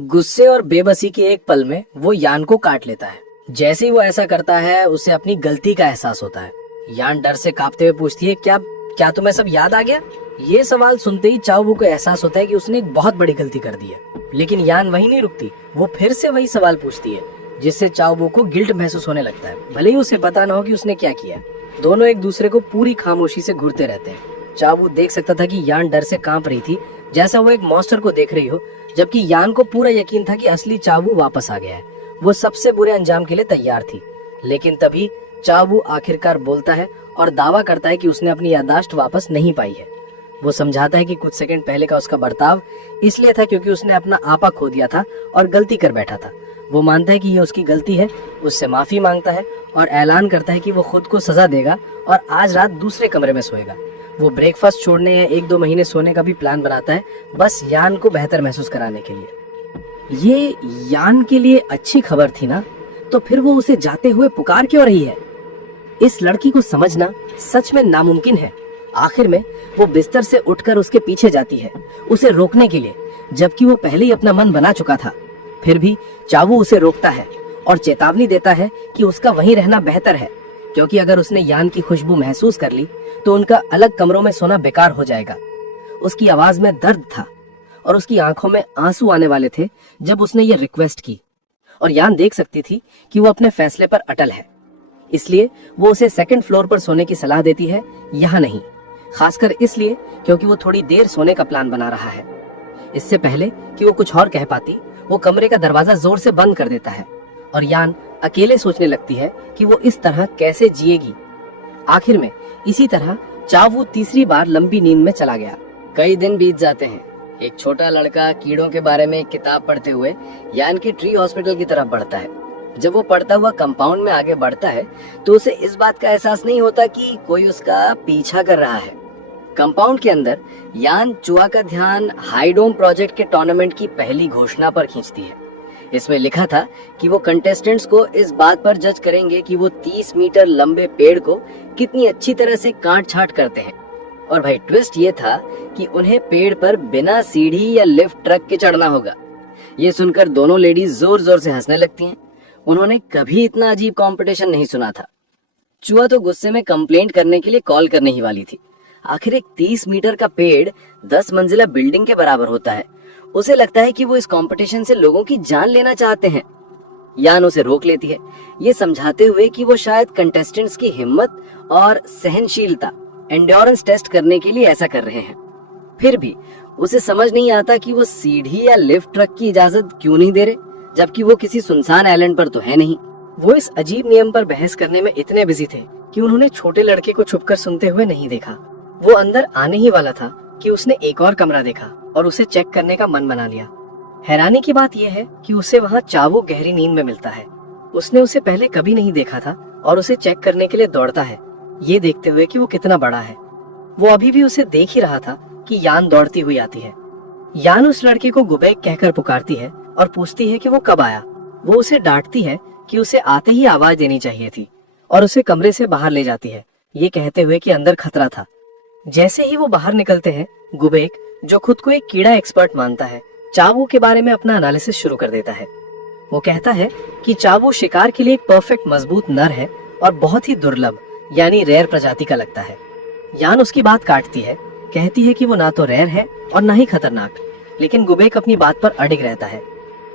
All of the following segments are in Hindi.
गुस्से और बेबसी के एक पल में वो यान को काट लेता है। जैसे ही वो ऐसा करता है उसे अपनी गलती का एहसास होता है। यान डर से कांपते हुए पूछती है, क्या क्या तुम्हें सब याद आ गया? ये सवाल सुनते ही चाओ वू को एहसास होता है कि उसने एक बहुत बड़ी गलती कर दी है। लेकिन यान वही नहीं रुकती, वो फिर से वही सवाल पूछती है, जिससे चाओ वू को गिल्ट महसूस होने लगता है, भले ही उसे पता न हो कि उसने क्या किया। दोनों एक दूसरे को पूरी खामोशी से घूरते रहते हैं। चाओ वू देख सकता था कि यान डर से कांप रही थी, जैसा वो एक मॉन्स्टर को देख रही हो, जबकि यान को पूरा यकीन था कि असली चाओ वू वापस आ गया है। वो सबसे बुरे अंजाम के लिए तैयार थी। लेकिन तभी चाओ वू आखिरकार बोलता है और दावा करता है कि उसने अपनी याददाश्त वापस नहीं पाई है। वो समझाता है कि कुछ सेकंड पहले का उसका बर्ताव इसलिए था क्योंकि उसने अपना आपा खो दिया था और गलती कर बैठा था। वो मानता है कि ये उसकी गलती है, उससे माफी मांगता है और ऐलान करता है कि वो खुद को सजा देगा और आज रात दूसरे कमरे में सोएगा। वो ब्रेकफास्ट छोड़ने या 1-2 महीने सोने का भी प्लान बनाता है, बस यान को बेहतर महसूस कराने के लिए। ये यान के लिए अच्छी खबर थी ना, तो फिर वो उसे जाते हुए पुकार क्यों रही है? इस लड़की को समझना सच में नामुमकिन है। आखिर में वो बिस्तर से उठकर उसके पीछे जाती है, उसे रोकने के लिए, जबकि वो पहले ही अपना मन बना चुका था। फिर भी चावू उसे रोकता है और चेतावनी देता है कि उसका वहीं रहना बेहतर है, क्योंकि अगर उसने यान की खुशबू महसूस कर ली तो उनका अलग कमरों में सोना बेकार हो जाएगा। उसकी आवाज में दर्द था और उसकी आंखों में आंसू आने वाले थे जब उसने ये रिक्वेस्ट की, और यान देख सकती थी कि वो अपने फैसले पर अटल है। इसलिए वो उसे सेकंड फ्लोर पर सोने की सलाह देती है, यहाँ नहीं। खासकर इसलिए क्योंकि वो थोड़ी देर सोने का प्लान बना रहा है। इससे पहले कि वो कुछ और कह पाती, वो कमरे का दरवाजा जोर से बंद कर देता है और यान अकेले सोचने लगती है कि वो इस तरह कैसे जिएगी। आखिर में इसी तरह चावू तीसरी बार लंबी नींद में चला गया। कई दिन बीत जाते हैं। एक छोटा लड़का कीड़ों के बारे में एक किताब पढ़ते हुए यान की ट्री हॉस्पिटल की तरफ बढ़ता है। जब वो पढ़ता हुआ कंपाउंड में आगे बढ़ता है तो उसे इस बात का एहसास नहीं होता कि कोई उसका पीछा कर रहा है। कंपाउंड के अंदर यान चुआ का ध्यान हाइडोम प्रोजेक्ट के टूर्नामेंट की पहली घोषणा पर खींचती है। इसमें लिखा था कि वो कंटेस्टेंट्स को इस बात पर जज करेंगे कि वो 30 मीटर लंबे पेड़ को कितनी अच्छी तरह से काट छाट करते हैं। और भाई ट्विस्ट ये था कि उन्हें पेड़ पर बिना सीढ़ी या लिफ्ट ट्रक के चढ़ना होगा। ये सुनकर दोनों लेडीज जोर जोर से हंसने लगती हैं। उन्होंने कभी इतना अजीब कंपटीशन नहीं सुना था। चुआ तो गुस्से में कंप्लेंट करने के लिए कॉल करने ही वाली थी। आखिर एक 30 मीटर का पेड़ 10 मंजिला बिल्डिंग के बराबर होता है। उसे लगता है कि वो इस कंपटीशन से लोगों की जान लेना चाहते हैं। यान उसे रोक लेती है, ये समझाते हुए कि वो शायद कंटेस्टेंट्स की हिम्मत और सहनशीलता एंड्योरेंस टेस्ट करने के लिए ऐसा कर रहे हैं। फिर भी उसे समझ नहीं आता कि वो सीढ़ी या लिफ्ट ट्रक की इजाजत क्यों नहीं दे रहे, जबकि वो किसी सुनसान आइलैंड पर तो है नहीं। वो इस अजीब नियम पर बहस करने में इतने बिजी थे कि उन्होंने छोटे लड़के को छुपकर सुनते हुए नहीं देखा। वो अंदर आने ही वाला था कि उसने एक और कमरा देखा और उसे चेक करने का मन बना लिया। हैरानी की बात यह है कि उसे वहाँ चावू गहरी नींद में मिलता है। उसने उसे पहले कभी नहीं देखा था और उसे चेक करने के लिए दौड़ता है, ये देखते हुए कि वो कितना बड़ा है। वो अभी भी उसे देख ही रहा था कि यान दौड़ती हुई आती है। यान उस लड़के को गुबैक कहकर पुकारती है और पूछती है कि वो कब आया। वो उसे डांटती है कि उसे आते ही आवाज देनी चाहिए थी और उसे कमरे से बाहर ले जाती है, ये कहते हुए कि अंदर खतरा था। जैसे ही वो बाहर निकलते हैं, गुबैक, जो खुद को एक कीड़ा एक्सपर्ट मानता है, चावू के बारे में अपना एनालिसिस शुरू कर देता है। वो कहता है कि चावू शिकार के लिए एक परफेक्ट मजबूत नर है और बहुत ही दुर्लभ यानी रेयर प्रजाति का लगता है। यान उसकी बात काटती है, कहती है कि वो ना तो रेयर है और ना ही खतरनाक, लेकिन गुबैक अपनी बात पर अडिग रहता है।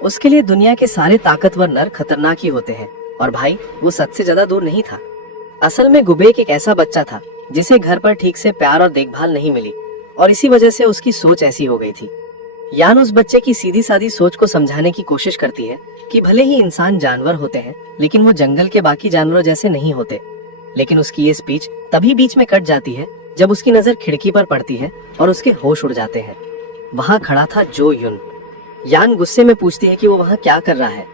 उसके लिए दुनिया के सारे ताकतवर नर खतरनाक ही होते हैं, और भाई वो सच से ज्यादा दूर नहीं था। असल में गुबैक एक ऐसा बच्चा था जिसे घर पर ठीक से प्यार और देखभाल नहीं मिली, और इसी वजह से उसकी सोच ऐसी हो गई थी। यान उस बच्चे की सीधी सादी सोच को समझाने की कोशिश करती है कि भले ही इंसान जानवर होते हैं, लेकिन वो जंगल के बाकी जानवरों जैसे नहीं होते। लेकिन उसकी ये स्पीच तभी बीच में कट जाती है जब उसकी नजर खिड़की पर पड़ती है और उसके होश उड़ जाते हैं। वहाँ खड़ा था जो युन। यान गुस्से में पूछती है कि वो वहाँ क्या कर रहा है।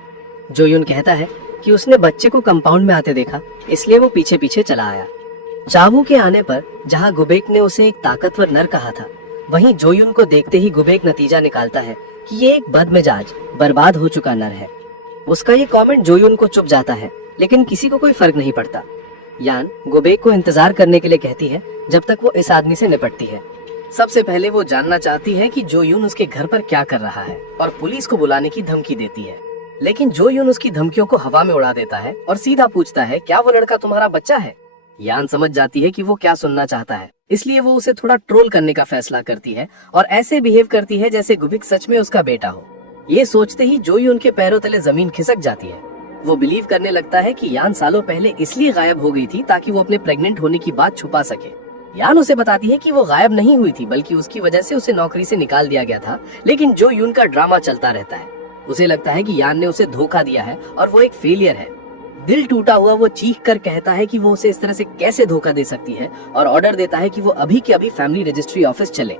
जो युन कहता है कि उसने बच्चे को कंपाउंड में आते देखा, इसलिए वो पीछे पीछे चला आया। चावू के आने पर जहाँ गुबैक ने उसे एक ताकतवर नर कहा था, वहीं जोयुन को देखते ही गुबैक नतीजा निकालता है कि ये एक बदमिजाज, बर्बाद हो चुका नर है। उसका ये कमेंट जोयुन को चुभ जाता है, लेकिन किसी को कोई फर्क नहीं पड़ता। यान गुबैक को इंतजार करने के लिए कहती है जब तक वो इस आदमी से निपटती है। सबसे पहले वो जानना चाहती है कि जो यून उसके घर पर क्या कर रहा है और पुलिस को बुलाने की धमकी देती है। लेकिन जो यून उसकी धमकियों को हवा में उड़ा देता है और सीधा पूछता है, क्या वो लड़का तुम्हारा बच्चा है? यान समझ जाती है कि वो क्या सुनना चाहता है, इसलिए वो उसे थोड़ा ट्रोल करने का फैसला करती है और ऐसे बिहेव करती है जैसे गुबिक सच में उसका बेटा हो। ये सोचते ही जो यून के पैरों तले जमीन खिसक जाती है। वो बिलीव करने लगता है कि यान सालों पहले इसलिए गायब हो गई थी ताकि वो अपने प्रेग्नेंट होने की बात छुपा सके। यान उसे बताती है कि वो गायब नहीं हुई थी, बल्कि उसकी वजह से उसे नौकरी से निकाल दिया गया था। लेकिन जो यून का ड्रामा चलता रहता है। उसे लगता है कि यान ने उसे धोखा दिया है और वो एक फेलियर है। दिल टूटा हुआ वो चीख कर कहता है कि वो उसे इस तरह से कैसे धोखा दे सकती है और ऑर्डर देता है कि वो अभी के अभी फैमिली रजिस्ट्री ऑफिस चले।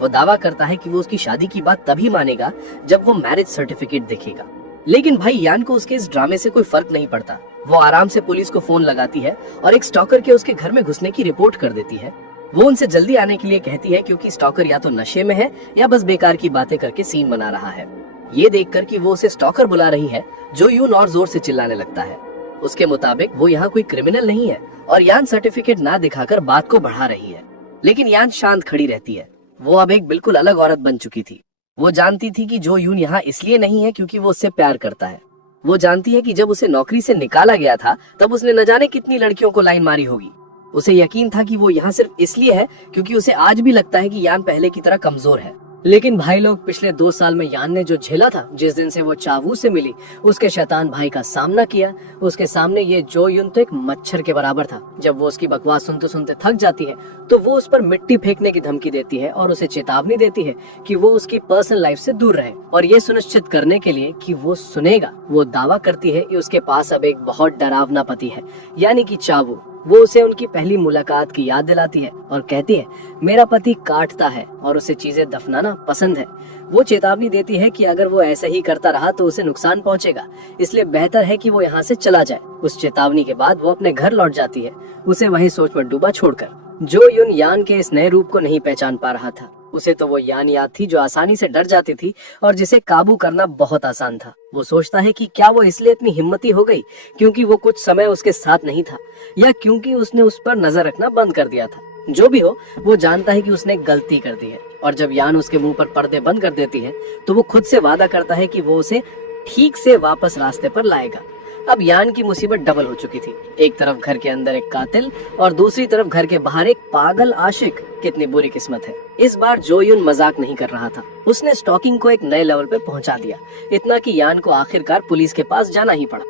वो दावा करता है कि वो उसकी शादी की बात तभी मानेगा जब वो मैरिज सर्टिफिकेट देखेगा। लेकिन भाई यान को उसके इस ड्रामे से कोई फर्क नहीं पड़ता। वो आराम से पुलिस को फोन लगाती है और एक स्टॉकर के उसके घर में घुसने की रिपोर्ट कर देती है। वो उनसे जल्दी आने के लिए कहती है क्योंकि स्टॉकर या तो नशे में है या बस बेकार की बातें करके सीन बना रहा है। ये देखकर कि वो उसे स्टॉकर बुला रही है, जो यून और जोर से चिल्लाने लगता है। उसके मुताबिक वो यहाँ कोई क्रिमिनल नहीं है और यान सर्टिफिकेट ना दिखाकर बात को बढ़ा रही है। लेकिन यान शांत खड़ी रहती है। वो अब एक बिल्कुल अलग औरत बन चुकी थी। वो जानती थी कि जो यून यहाँ इसलिए नहीं है क्योंकि वो उससे प्यार करता है। वो जानती है कि जब उसे नौकरी से निकाला गया था तब उसने न जाने कितनी लड़कियों को लाइन मारी होगी। उसे यकीन था कि वो यहाँ सिर्फ इसलिए है क्योंकि उसे आज भी लगता है कि यान पहले की तरह कमजोर है। लेकिन भाई लोग, पिछले 2 साल में यान ने जो झेला था, जिस दिन से वो चावू से मिली, उसके शैतान भाई का सामना किया, उसके सामने ये जो यून तो एक मच्छर के बराबर था। जब वो उसकी बकवास सुनते सुनते थक जाती है तो वो उस पर मिट्टी फेंकने की धमकी देती है और उसे चेतावनी देती है कि वो उसकी पर्सनल लाइफ से दूर रहे। और ये सुनिश्चित करने के लिए कि वो सुनेगा, वो दावा करती है कि उसके पास अब एक बहुत डरावना पति है, यानी कि चावू। वो उसे उनकी पहली मुलाकात की याद दिलाती है और कहती है, मेरा पति काटता है और उसे चीजें दफनाना पसंद है। वो चेतावनी देती है कि अगर वो ऐसा ही करता रहा तो उसे नुकसान पहुंचेगा, इसलिए बेहतर है कि वो यहाँ से चला जाए। उस चेतावनी के बाद वो अपने घर लौट जाती है, उसे वहीं सोच में डूबा छोड़कर। जो यून यान के इस नए रूप को नहीं पहचान पा रहा था। उसे तो वो यान याद थी जो आसानी से डर जाती थी और जिसे काबू करना बहुत आसान था। वो सोचता है कि क्या वो इसलिए इतनी हिम्मती हो गई क्योंकि वो कुछ समय उसके साथ नहीं था, या क्योंकि उसने उस पर नजर रखना बंद कर दिया था। जो भी हो, वो जानता है कि उसने गलती कर दी है। और जब यान उसके मुंह पर पर्दे बंद कर देती है तो वो खुद से वादा करता है कि वो उसे ठीक से वापस रास्ते पर लाएगा। अब यान की मुसीबत डबल हो चुकी थी। एक तरफ घर के अंदर एक कातिल और दूसरी तरफ घर के बाहर एक पागल आशिक। कितनी बुरी किस्मत है। इस बार जो यून मजाक नहीं कर रहा था। उसने स्टॉकिंग को एक नए लेवल पे पहुंचा दिया, इतना कि यान को आखिरकार पुलिस के पास जाना ही पड़ा।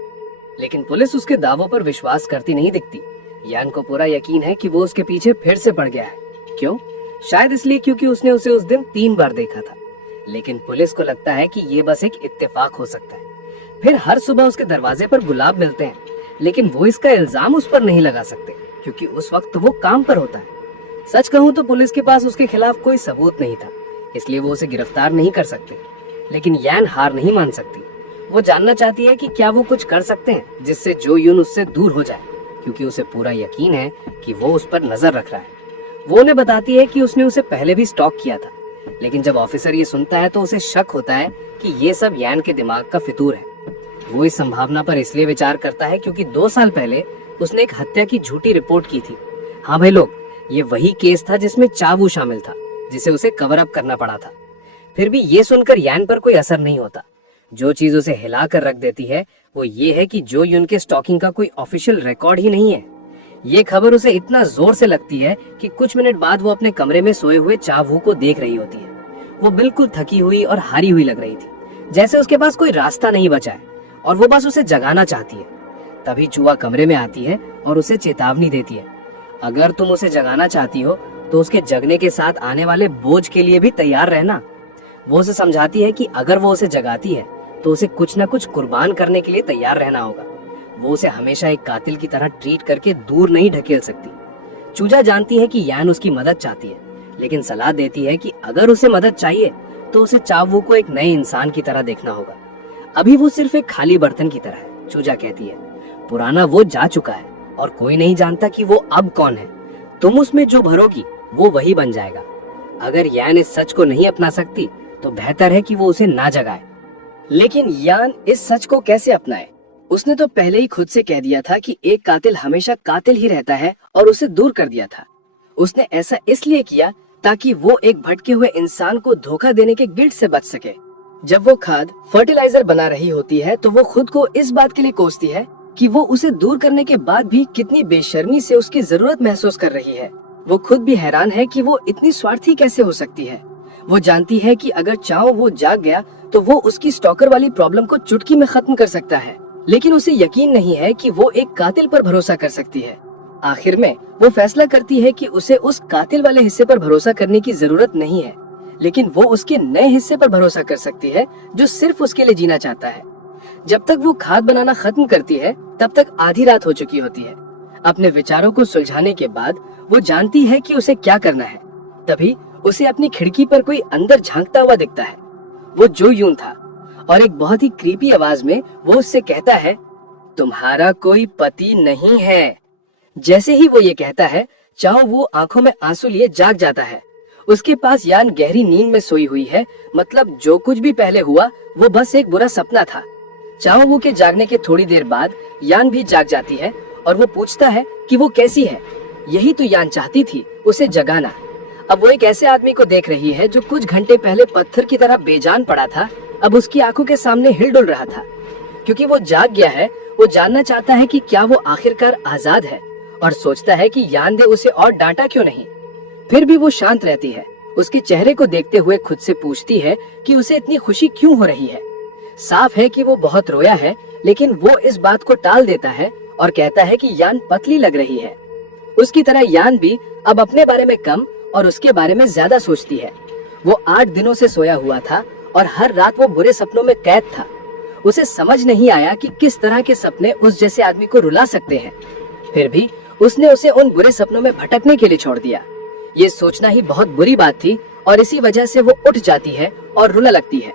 लेकिन पुलिस उसके दावों पर विश्वास करती नहीं दिखती। यान को पूरा यकीन है कि वो उसके पीछे फिर से पड़ गया है। क्यों? शायद इसलिए क्योंकि उसने उसे उस दिन 3 बार देखा था। लेकिन पुलिस को लगता है कि ये बस एक इत्तेफाक हो सकता है। फिर हर सुबह उसके दरवाजे पर गुलाब मिलते हैं, लेकिन वो इसका इल्जाम उस पर नहीं लगा सकते क्योंकि उस वक्त वो काम पर होता है। सच कहूँ तो पुलिस के पास उसके खिलाफ कोई सबूत नहीं था, इसलिए वो उसे गिरफ्तार नहीं कर सकते। लेकिन यान हार नहीं मान सकती। वो जानना चाहती है कि क्या वो कुछ कर सकते हैं जिससे जो यून उससे दूर हो जाए, क्योंकि उसे पूरा यकीन है कि वो उस पर नजर रख रहा है। वो उन्हें बताती है कि उसने उसे पहले भी स्टॉक किया था, लेकिन जब ऑफिसर ये सुनता है तो उसे शक होता है कि ये सब यान के दिमाग का फितूर है। वो इस संभावना पर इसलिए विचार करता है क्योंकि 2 साल पहले उसने एक हत्या की झूठी रिपोर्ट की थी। हाँ भाई लोग, ये वही केस था जिसमें चावू शामिल था, जिसे उसे कवर अप करना पड़ा था। फिर भी ये सुनकर यान पर कोई असर नहीं होता। जो चीज उसे हिला कर रख देती है वो ये है कि जो यून के स्टॉकिंग का कोई ऑफिशियल रिकॉर्ड ही नहीं है। ये खबर उसे इतना जोर से लगती है कि कुछ मिनट बाद वो अपने कमरे में सोए हुए चावू को देख रही होती है। वो बिल्कुल थकी हुई और हारी हुई लग रही थी, जैसे उसके पास कोई रास्ता नहीं बचा है और वो बस उसे जगाना चाहती है। तभी चूहा कमरे में आती है और उसे चेतावनी देती है, अगर तुम उसे जगाना चाहती हो तो उसके जगने के साथ आने वाले बोझ के लिए भी तैयार रहना। वो उसे समझाती है कि अगर वो उसे जगाती है तो उसे कुछ न कुछ कुर्बान करने के लिए तैयार रहना होगा। वो उसे हमेशा एक कातिल की तरह ट्रीट करके दूर नहीं ढकेल सकती। चूजा जानती है कि यान उसकी मदद चाहती है, लेकिन सलाह देती है कि अगर उसे मदद चाहिए तो उसे चावू को एक नए इंसान की तरह देखना होगा। अभी वो सिर्फ एक खाली बर्तन की तरह है, चूजा कहती है। पुराना वो जा चुका है और कोई नहीं जानता कि वो अब कौन है। तुम उसमें जो भरोगी वो वही बन जाएगा। अगर यान इस सच को नहीं अपना सकती तो बेहतर है कि वो उसे ना जगाए। लेकिन यान इस सच को कैसे अपनाए? उसने तो पहले ही खुद से कह दिया था कि एक कातिल हमेशा कातिल ही रहता है और उसे दूर कर दिया था। उसने ऐसा इसलिए किया ताकि वो एक भटके हुए इंसान को धोखा देने के गिल्ट से बच सके। जब वो खाद फर्टिलाइजर बना रही होती है तो वो खुद को इस बात के लिए कोसती है कि वो उसे दूर करने के बाद भी कितनी बेशर्मी से उसकी जरूरत महसूस कर रही है। वो खुद भी हैरान है कि वो इतनी स्वार्थी कैसे हो सकती है। वो जानती है कि अगर चाहो वो जाग गया तो वो उसकी स्टॉकर वाली प्रॉब्लम को चुटकी में खत्म कर सकता है, लेकिन उसे यकीन नहीं है कि वो एक कातिल पर भरोसा कर सकती है। आखिर में वो फैसला करती है कि उसे उस कातिल वाले हिस्से पर भरोसा करने की जरूरत नहीं है, लेकिन वो उसके नए हिस्से पर भरोसा कर सकती है जो सिर्फ उसके लिए जीना चाहता है। जब तक वो खाद बनाना खत्म करती है तब तक आधी रात हो चुकी होती है। अपने विचारों को सुलझाने के बाद वो जानती है कि उसे क्या करना है। तभी उसे अपनी खिड़की पर कोई अंदर झांकता हुआ दिखता है। वो जो यून था और एक बहुत ही क्रीपी आवाज में वो उससे कहता है, तुम्हारा कोई पति नहीं है। जैसे ही वो ये कहता है, चाओ वो आंखों में आंसू लिए जाग जाता है। उसके पास यान गहरी नींद में सोई हुई है, मतलब जो कुछ भी पहले हुआ वो बस एक बुरा सपना था। चाओ वो के जागने के थोड़ी देर बाद यान भी जाग जाती है और वो पूछता है कि वो कैसी है। यही तो यान चाहती थी, उसे जगाना। अब वो एक ऐसे आदमी को देख रही है जो कुछ घंटे पहले पत्थर की तरह बेजान पड़ा था, अब उसकी आंखों के सामने हिल डुल रहा था। क्योंकि वो जाग गया है, वो जानना चाहता है कि क्या वो आखिरकार आजाद है और सोचता है कि यान ने उसे और डांटा क्यों नहीं। फिर भी वो शांत रहती है। उसके चेहरे को देखते हुए खुद से पूछती है कि उसे इतनी खुशी क्यों हो रही है। साफ है कि वो बहुत रोया है, लेकिन वो इस बात को टाल देता है और कहता है कि यान पतली लग रही है। उसकी तरह यान भी अब अपने बारे में कम और उसके बारे में ज्यादा सोचती है। वो 8 दिनों से सोया हुआ था और हर रात वो बुरे सपनों में कैद था। उसे समझ नहीं आया कि किस तरह के सपने उस जैसे आदमी को रुला सकते हैं। फिर भी उसने उसे उन बुरे सपनों में भटकने के लिए छोड़ दिया। ये सोचना ही बहुत बुरी बात थी और इसी वजह से वो उठ जाती है और रोने लगती है।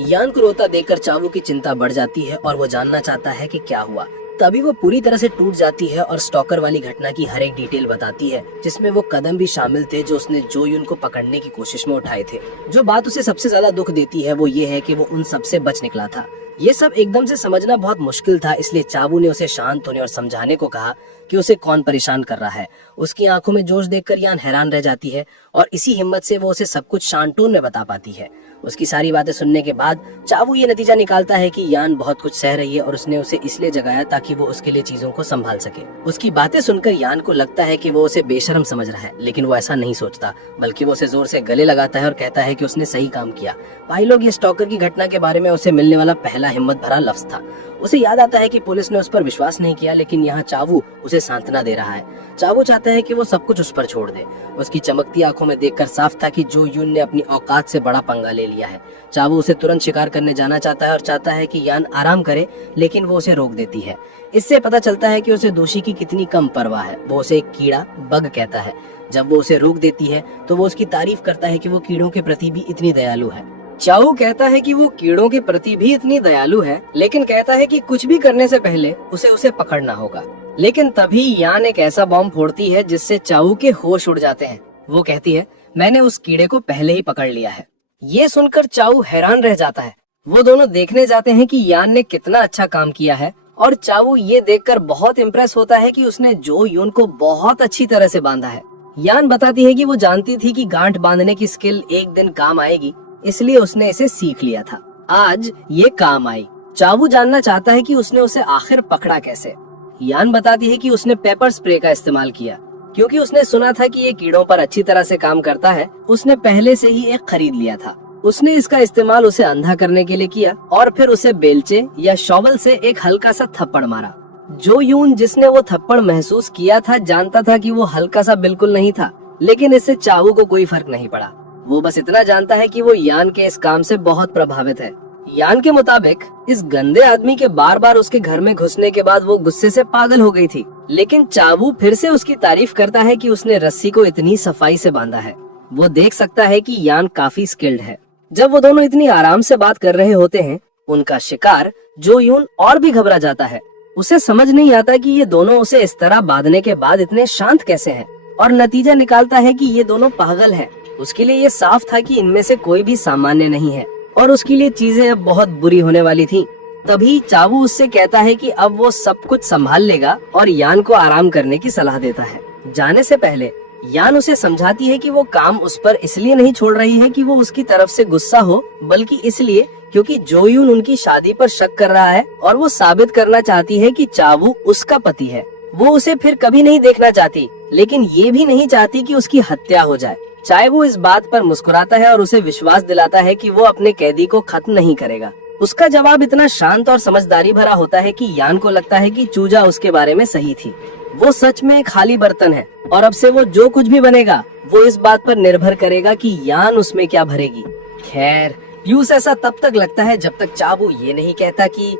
यान को रोता देखकर चावू की चिंता बढ़ जाती है और वो जानना चाहता है कि क्या हुआ। तभी वो पूरी तरह से टूट जाती है और स्टॉकर वाली घटना की हर एक डिटेल बताती है, जिसमें वो कदम भी शामिल थे जो उसने जो यून को पकड़ने की कोशिश में उठाए थे। जो बात उसे सबसे ज्यादा दुख देती है वो ये है कि वो उन सब से बच निकला था। ये सब एकदम से समझना बहुत मुश्किल था, इसलिए चावू ने उसे शांत होने और समझाने को कहा कि उसे कौन परेशान कर रहा है। उसकी आंखों में जोश देखकर यान हैरान रह जाती है और इसी हिम्मत से वो उसे सब कुछ शांत टोन में बता पाती है। उसकी सारी बातें सुनने के बाद चावू ये नतीजा निकालता है कि यान बहुत कुछ सह रही है और उसने उसे इसलिए जगाया ताकि वो उसके लिए चीजों को संभाल सके। उसकी बातें सुनकर यान को लगता है कि वो उसे बेशर्म समझ रहा है, लेकिन वो ऐसा नहीं सोचता, बल्कि वो उसे जोर से गले लगाता है और कहता है कि उसने सही काम किया। भाई लोग, ये स्टॉकर की घटना के बारे में उसे मिलने वाला पहला हिम्मत भरा लफ्ज था। उसे याद आता है कि पुलिस ने उस पर विश्वास नहीं किया, लेकिन यहाँ चावू उसे सांत्वना दे रहा है। चावू चाहता है कि वो सब कुछ उस पर छोड़ दे। उसकी चमकती आंखों में देखकर साफ था कि जो यून ने अपनी औकात से बड़ा पंगा ले लिया है। चावू उसे तुरंत शिकार करने जाना चाहता है और चाहता है कि यान आराम करे, लेकिन वो उसे रोक देती है। इससे पता चलता है कि उसे दोषी की कितनी कम परवाह है। वो उसे एक कीड़ा बग कहता है। जब वो उसे रोक देती है तो वो उसकी तारीफ करता है कि वो कीड़ों के प्रति भी इतनी दयालु है। चाऊ कहता है कि वो कीड़ों के प्रति भी इतनी दयालु है, लेकिन कहता है कि कुछ भी करने से पहले उसे पकड़ना होगा। लेकिन तभी यान एक ऐसा बॉम्ब फोड़ती है जिससे चाऊ के होश उड़ जाते हैं। वो कहती है, मैंने उस कीड़े को पहले ही पकड़ लिया है। ये सुनकर चाऊ हैरान रह जाता है। वो दोनों देखने जाते हैं कि यान ने कितना अच्छा काम किया है और चाऊ ये देखकर बहुत इम्प्रेस होता है कि उसने जो यून को बहुत अच्छी तरह से बांधा है। यान बताती है कि वो जानती थी कि गांठ बांधने की स्किल एक दिन काम आएगी, इसलिए उसने इसे सीख लिया था। आज ये काम आई। चावू जानना चाहता है कि उसने उसे आखिर पकड़ा कैसे। यान बताती है कि उसने पेपर स्प्रे का इस्तेमाल किया, क्योंकि उसने सुना था कि ये कीड़ों पर अच्छी तरह से काम करता है। उसने पहले से ही एक खरीद लिया था। उसने इसका इस्तेमाल उसे अंधा करने के लिए किया और फिर उसे बेलचे या शॉवल से एक हल्का सा थप्पड़ मारा। जो यून जिसने वो थप्पड़ महसूस किया था जानता था कि वो हल्का सा बिल्कुल नहीं था, लेकिन इससे चावू को कोई फर्क नहीं पड़ा। वो बस इतना जानता है कि वो यान के इस काम से बहुत प्रभावित है। यान के मुताबिक इस गंदे आदमी के बार बार उसके घर में घुसने के बाद वो गुस्से से पागल हो गई थी, लेकिन चावू फिर से उसकी तारीफ करता है कि उसने रस्सी को इतनी सफाई से बांधा है। वो देख सकता है कि यान काफी स्किल्ड है। जब वो दोनों इतनी आराम से बात कर रहे होते हैं, उनका शिकार जो यून और भी घबरा जाता है। उसे समझ नहीं आता कि ये दोनों उसे इस तरह बांधने के बाद इतने शांत कैसे हैं, और नतीजा निकालता है कि ये दोनों पागल हैं। उसके लिए ये साफ था कि इनमें से कोई भी सामान्य नहीं है और उसके लिए चीजें अब बहुत बुरी होने वाली थी। तभी चावू उससे कहता है कि अब वो सब कुछ संभाल लेगा और यान को आराम करने की सलाह देता है। जाने से पहले यान उसे समझाती है कि वो काम उस पर इसलिए नहीं छोड़ रही है कि वो उसकी तरफ से गुस्सा हो, बल्कि इसलिए क्योंकि जोयून उनकी शादी पर शक कर रहा है और वो साबित करना चाहती है कि चावू उसका पति है। वो उसे फिर कभी नहीं देखना चाहती, लेकिन ये भी नहीं चाहती कि उसकी हत्या हो जाए। चाहे वो इस बात पर मुस्कुराता है और उसे विश्वास दिलाता है कि वो अपने कैदी को खत्म नहीं करेगा। उसका जवाब इतना शांत और समझदारी भरा होता है कि यान को लगता है कि चूजा उसके बारे में सही थी। वो सच में एक खाली बर्तन है और अब से वो जो कुछ भी बनेगा वो इस बात पर निर्भर करेगा कि यान उसमें क्या भरेगी। खैर, यूस ऐसा तब तक लगता है जब तक चाबू ये नहीं कहता कि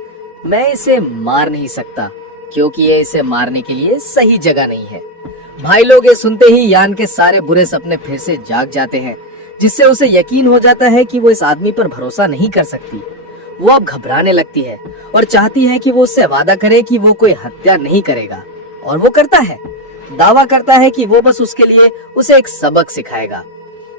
मैं इसे मार नहीं सकता, क्योंकि ये इसे मारने के लिए सही जगह नहीं है। भाई लोग, ये सुनते ही यान के सारे बुरे सपने फिर से जाग जाते हैं, जिससे उसे यकीन हो जाता है कि वो इस आदमी पर भरोसा नहीं कर सकती। वो अब घबराने लगती है और चाहती है कि वो उससे वादा करे कि वो कोई हत्या नहीं करेगा, और वो करता है। दावा करता है कि वो बस उसके लिए उसे एक सबक सिखाएगा।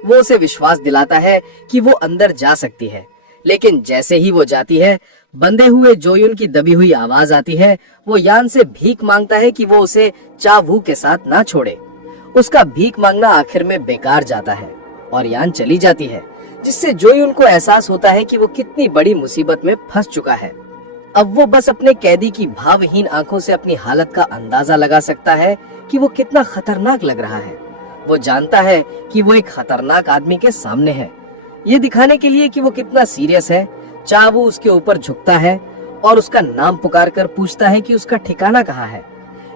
वो उसे विश्वास दिलाता है कि वो अंदर जा सकती है, लेकिन जैसे ही वो जाती है, बंधे हुए जोयुन की दबी हुई आवाज आती है। वो यान से भीख मांगता है कि वो उसे चावू के साथ ना छोड़े। उसका भीख मांगना आखिर में बेकार जाता है और यान चली जाती है, जिससे जोयुन को एहसास होता है कि वो कितनी बड़ी मुसीबत में फंस चुका है। अब वो बस अपने कैदी की भावहीन आंखों से अपनी हालत का अंदाजा लगा सकता है कि वो कितना खतरनाक लग रहा है। वो जानता है कि वो एक खतरनाक आदमी के सामने है। ये दिखाने के लिए कि वो कितना सीरियस है, चावू उसके ऊपर झुकता है और उसका नाम पुकार कर पूछता है कि उसका ठिकाना कहाँ है।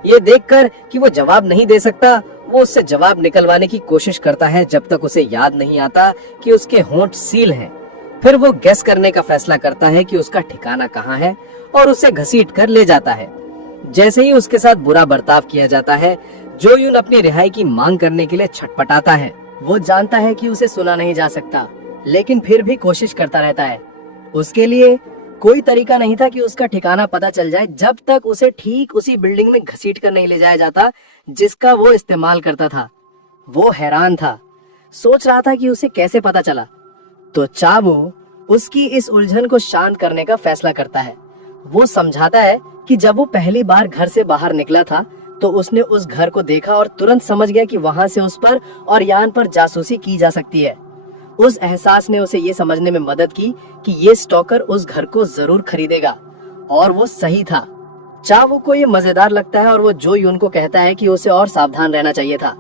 ये देखकर कि वो जवाब नहीं दे सकता, वो उससे जवाब निकलवाने की कोशिश करता है जब तक उसे याद नहीं आता कि उसके होंठ सील हैं। फिर वो गेस करने का फैसला करता है कि उसका ठिकाना कहाँ है और उसे घसीट कर ले जाता है। जैसे ही उसके साथ बुरा बर्ताव किया जाता है, जोयुन अपनी रिहाई की मांग करने के लिए छटपटाता है। वो जानता है कि उसे सुना नहीं जा सकता, लेकिन फिर भी कोशिश करता रहता है। उसके लिए कोई तरीका नहीं था कि उसका ठिकाना पता चल जाए जब तक उसे ठीक उसी बिल्डिंग में घसीट कर नहीं ले जाया जाता जिसका वो इस्तेमाल करता था। वो हैरान था, सोच रहा था कि उसे कैसे पता चला। तो चावू उसकी इस उलझन को शांत करने का फैसला करता है। वो समझाता है कि जब वो पहली बार घर से बाहर निकला था तो उसने उस घर को देखा और तुरंत समझ गया कि वहां से उस पर और यान पर जासूसी की जा सकती है। उस एहसास ने उसे ये समझने में मदद की कि ये स्टॉकर उस घर को जरूर खरीदेगा, और वो सही था। चावू को ये मजेदार लगता है और वो जोयुन को कहता है कि उसे और सावधान रहना चाहिए था।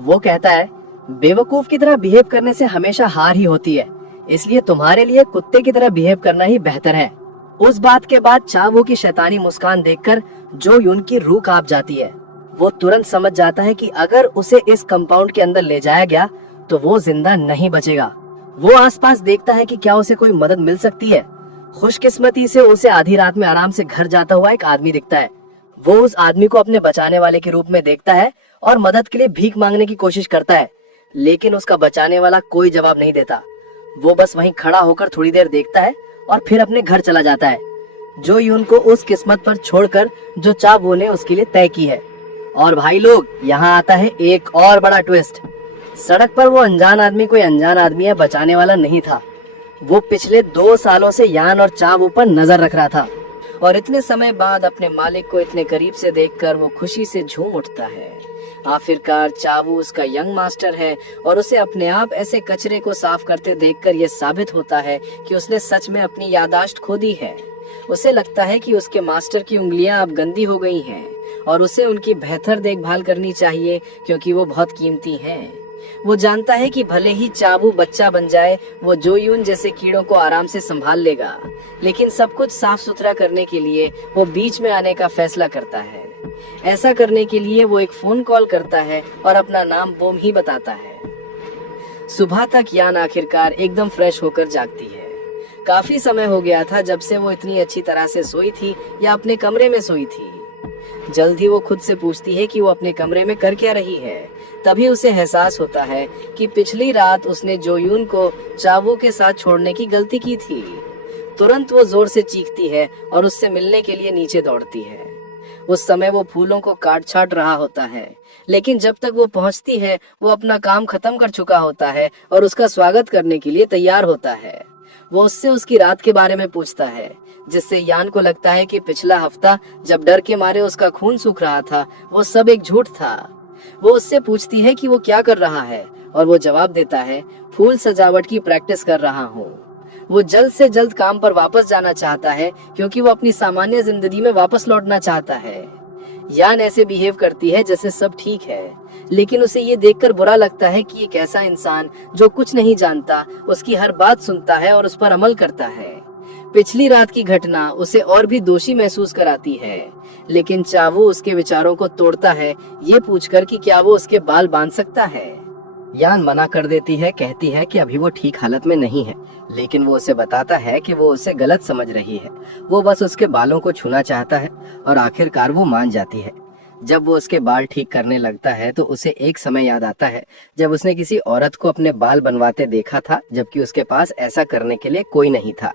वो कहता है, बेवकूफ की तरह बिहेव करने से हमेशा हार ही होती है, इसलिए तुम्हारे लिए कुत्ते की तरह बिहेव करना ही बेहतर है। उस बात के बाद चावू की शैतानी मुस्कान देखकर जोयुन की रूह कांप जाती है। वो तुरंत समझ जाता है कि अगर उसे इस कंपाउंड के अंदर ले जाया गया तो वो जिंदा नहीं बचेगा। वो आसपास देखता है कि क्या उसे कोई मदद मिल सकती है। खुशकिस्मती से उसे आधी रात में आराम से घर जाता हुआ एक आदमी दिखता है। वो उस आदमी को अपने बचाने वाले के रूप में देखता है और मदद के लिए भीख मांगने की कोशिश करता है, लेकिन उसका बचाने वाला कोई जवाब नहीं देता। वो बस वहीं खड़ा होकर थोड़ी देर देखता है और फिर अपने घर चला जाता है, जोयुन को उस किस्मत पर छोड़कर जो चावू ने उसके लिए तय की है। और भाई लोग, यहाँ आता है एक और बड़ा ट्विस्ट। सड़क पर वो अनजान आदमी कोई अनजान आदमी या बचाने वाला नहीं था। वो पिछले 2 सालों से यान और चावू पर नजर रख रहा था, और इतने समय बाद अपने मालिक को इतने करीब से देखकर वो खुशी से झूम उठता है। आखिरकार चावू उसका यंग मास्टर है और उसे अपने आप ऐसे कचरे को साफ करते देखकर ये साबित होता है कि उसने सच में अपनी याददाश्त खो दी है। उसे लगता है कि उसके मास्टर की उंगलियां अब गंदी हो गई हैं और उसे उनकी बेहतर देखभाल करनी चाहिए, क्योंकि वो बहुत कीमती हैं। वो जानता है कि भले ही चावू बच्चा बन जाए, वो जोयुन जैसे कीड़ों को आराम से संभाल लेगा, लेकिन सब कुछ साफ सुथरा करने के लिए वो बीच में आने का फैसला करता है। ऐसा करने के लिए वो एक फोन कॉल करता है और अपना नाम बोम ही बताता है। सुबह तक यान आखिरकार एकदम फ्रेश होकर जागती है। काफी समय हो गया था जब से वो इतनी अच्छी तरह से सोई थी या अपने कमरे में सोई थी। जल्द ही वो खुद से पूछती है कि वो अपने कमरे में कर क्या रही है। तभी उसे एहसास होता है कि पिछली रात उसने जोयुन को चावू के साथ छोड़ने की गलती की थी। तुरंत वो जोर से चीखती है और उससे मिलने के लिए नीचे दौड़ती है। उस समय वो फूलों को काट छाट रहा होता है, लेकिन जब तक वो पहुंचती है वो अपना काम खत्म कर चुका होता है और उसका स्वागत करने के लिए तैयार होता है। वो उससे उसकी रात के बारे में पूछता है, जिससे यान को लगता है कि पिछला हफ्ता जब डर के मारे उसका खून सूख रहा था वो सब एक झूठ था। वो उससे पूछती है कि वो क्या कर रहा है और वो जवाब देता है, फूल सजावट की प्रैक्टिस कर रहा हूँ। वो जल्द से जल्द काम पर वापस जाना चाहता है क्योंकि वो अपनी सामान्य जिंदगी में वापस लौटना चाहता है। यान ऐसे बिहेव करती है जैसे सब ठीक है, लेकिन उसे ये देखकर बुरा लगता है कि एक ऐसा इंसान जो कुछ नहीं जानता उसकी हर बात सुनता है और उस पर अमल करता है। पिछली रात की घटना उसे और भी दोषी महसूस कराती है, लेकिन चावू उसके विचारों को तोड़ता है ये पूछकर कि क्या वो उसके बाल बांध सकता है। यान मना कर देती है, कहती है कि अभी वो ठीक हालत में नहीं है, लेकिन वो उसे बताता है कि वो उसे गलत समझ रही है। वो बस उसके बालों को छूना चाहता है और आखिरकार वो मान जाती है। जब वो उसके बाल ठीक करने लगता है तो उसे एक समय याद आता है जब उसने किसी औरत को अपने बाल बनवाते देखा था, जबकि उसके पास ऐसा करने के लिए कोई नहीं था।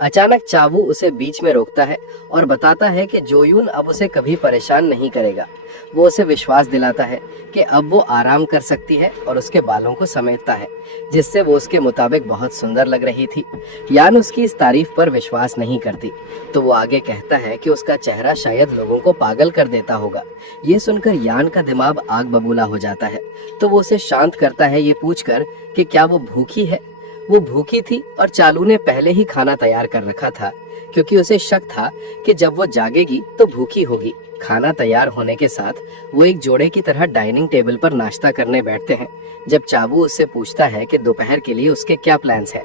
अचानक चावू उसे बीच में रोकता है और बताता है कि जोयून अब उसे कभी परेशान नहीं करेगा। वो उसे विश्वास दिलाता है कि अब वो आराम कर सकती है और उसके बालों को समेटता है, जिससे वो उसके मुताबिक बहुत सुंदर लग रही थी। यान उसकी इस तारीफ पर विश्वास नहीं करती, तो वो आगे कहता है कि उसका चेहरा शायद लोगों को पागल कर देता होगा। ये सुनकर यान का दिमाग आग बबूला हो जाता है, तो वो उसे शांत करता है ये पूछकर कि क्या वो भूखी है। वो भूखी थी और चालू ने पहले ही खाना तैयार कर रखा था, क्योंकि उसे शक था कि जब वो जागेगी तो भूखी होगी। खाना तैयार होने के साथ वो एक जोड़े की तरह डाइनिंग टेबल पर नाश्ता करने बैठते हैं। जब चाबू उससे पूछता है कि दोपहर के लिए उसके क्या प्लान्स हैं,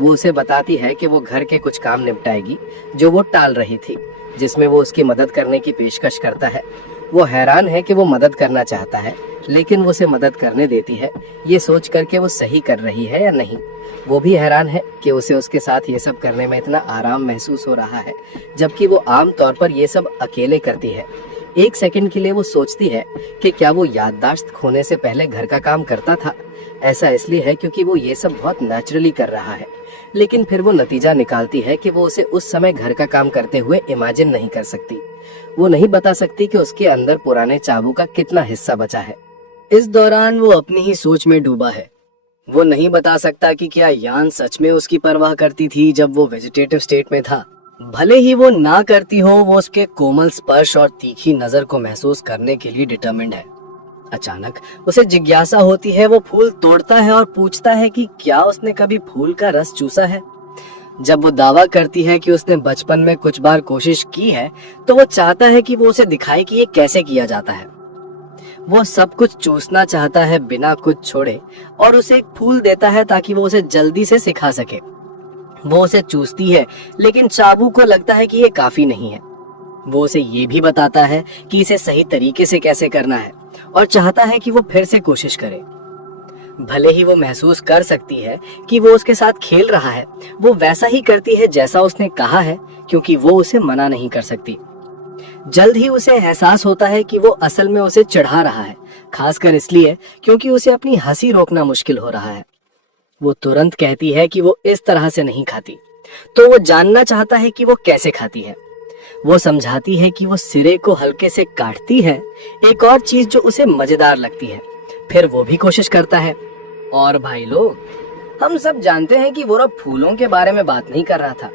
वो उसे बताती है कि वो घर के कुछ काम निपटाएगी जो वो टाल रही थी, जिसमें वो उसकी मदद करने की पेशकश करता है। वो हैरान है कि वो मदद करना चाहता है, लेकिन वो उसे मदद करने देती है, ये सोच कर के वो सही कर रही है या नहीं। वो भी हैरान है कि उसे उसके साथ ये सब करने में इतना आराम महसूस हो रहा है, जबकि वो आम तौर पर ये सब अकेले करती है। एक सेकंड के लिए वो सोचती है कि क्या वो याददाश्त खोने से पहले घर का काम करता था। ऐसा इसलिए है क्योंकि वो ये सब बहुत नेचुरली कर रहा है, लेकिन फिर वो नतीजा निकालती है कि वो उसे उस समय घर का काम करते हुए इमेजिन नहीं कर सकती। वो नहीं बता सकती कि उसके अंदर पुराने चाबू का कितना हिस्सा बचा है। इस दौरान वो अपनी ही सोच में डूबा है। वो नहीं बता सकता कि क्या यान सच में उसकी परवाह करती थी जब वो वेजिटेटिव स्टेट में था। भले ही वो ना करती हो, वो उसके कोमल स्पर्श और तीखी नजर को महसूस करने के लिए डिटरमिन्ड है। अचानक उसे जिज्ञासा होती है। वो फूल तोड़ता है और पूछता है कि क्या उसने कभी फूल का रस चूसा है। जब वो दावा करती है कि उसने बचपन में कुछ बार कोशिश की है, तो वो चाहता है कि वो उसे दिखाए कि ये कैसे किया जाता है। वो सब कुछ चूसना चाहता है बिना कुछ छोड़े और उसे एक फूल देता है ताकि वो उसे जल्दी से सिखा सके। वो उसे चूसती है, लेकिन चाबू को लगता है कि ये काफी नहीं है। वो उसे ये भी बताता है कि इसे सही तरीके से कैसे करना है और चाहता है कि वो फिर से कोशिश करे। भले ही वो महसूस कर सकती है कि वो उसके साथ खेल रहा है, वो वैसा ही करती है जैसा उसने कहा है, क्योंकि वो उसे मना नहीं कर सकती। जल्द ही उसे एहसास होता है कि वो असल में उसे चिढ़ा रहा है, खासकर इसलिए क्योंकि उसे अपनी हंसी रोकना मुश्किल हो रहा है। वो तुरंत कहती है कि वो इस तरह से नहीं खाती, तो वो जानना चाहता है कि वो कैसे खाती है। वो समझाती है कि वो सिरे को हल्के से काटती है, एक और चीज जो उसे मजेदार लगती है। फिर वो भी कोशिश करता है। और भाई लोग, हम सब जानते हैं कि वो अब फूलों के बारे में बात नहीं कर रहा था।